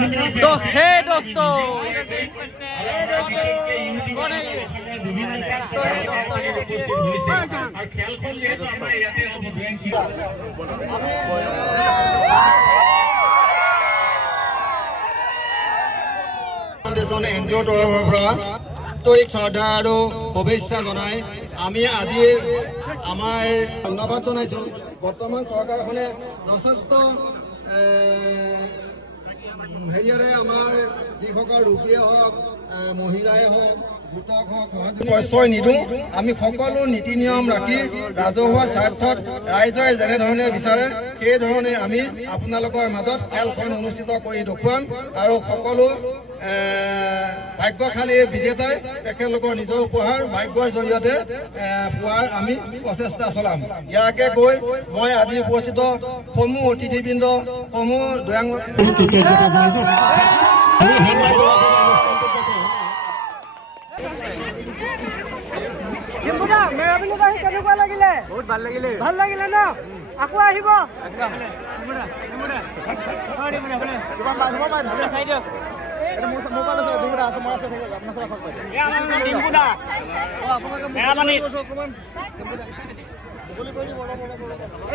तो हे दोस्तों कौन है ये? तो हे दोस्तों ये देखिए ফাউণ্ডেশ্যন এনজিঅ'ৰ তৰফৰ পৰা আন্তৰিক শ্ৰদ্ধা আৰু শুভেচ্ছা জনাই আমি আজি আমাৰ ধন্যবাদ জনাইছোঁ। বৰ্তমান চৰকাৰখনে যথেষ্ট হেৰিয়াৰে আমাৰ যিসকল ৰোগীয়ে হওক মহিলাই হওক গোটক হওক সহযোগী নিদিওঁ। আমি সকলো নীতি নিয়ম ৰাখি ৰাজহুৱা স্বাৰ্থত ৰাইজে যেনেধৰণে বিচাৰে সেইধৰণে আমি আপোনালোকৰ মাজত খেলখন অনুষ্ঠিত কৰি দেখুৱাম আৰু সকলো ভাগ্যশালী বিজেতাই তেখেতলোকৰ নিজৰ উপহাৰ ভাগ্যৰ জৰিয়তে পোৱাৰ আমি প্ৰচেষ্টা চলাম। ইয়াকে কৈ মই আজি উপস্থিত সমূহ অতিথিবৃন্দ সমূহ কেনেকুৱা লাগিলে? বহুত ভাল লাগিলে। ভাল লাগিলে ন? আকৌ আহিব।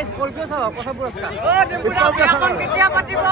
স্কৰ্পিঅ' চাওক কথা পুৰস্কাৰ কেতিয়া পাতিব?